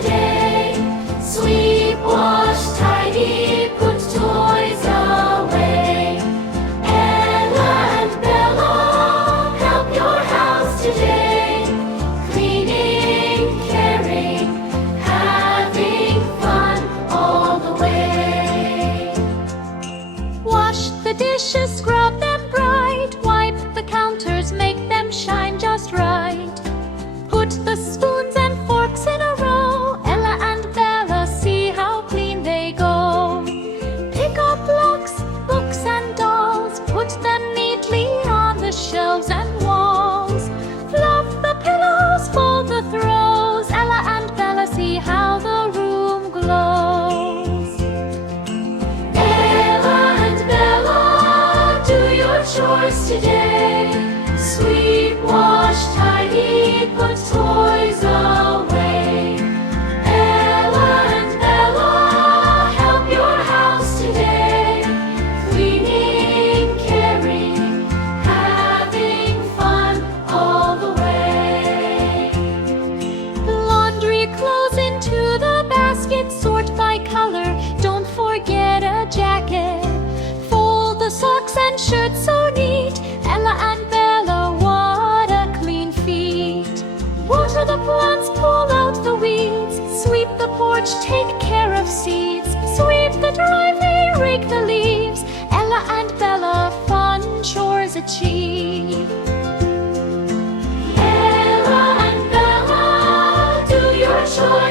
today. Sweep, wash, tidy, put toys away. Ella and Bella, help your house today. Cleaning, caring, having fun all the way. Wash the dishes, scrub them bright, wipe the counters, make them shine just right. Put the spoons and forks in a row, Ella and Bella, see how clean they go. Pick up blocks, books and dolls, put them neatly on the shelves and walls. Fluff the pillows, fold the throws, Ella and Bella, see how the room glows. Ella and Bella, do your chores today. Sweep, wash, tidy, put toys away. Ella and Bella, help your house today. Cleaning, caring, having fun all the way. Laundry clothes into the basket, sort by color, don't forget a jacket. Fold the socks and shirts so neat, Ella and Bella, what a clean feat. Water the plants, pull out the weeds, sweep the porch, take care of seeds. Sweep the driveway, rake the leaves, Ella and Bella, fun chores achieve. Ella and Bella, do your chores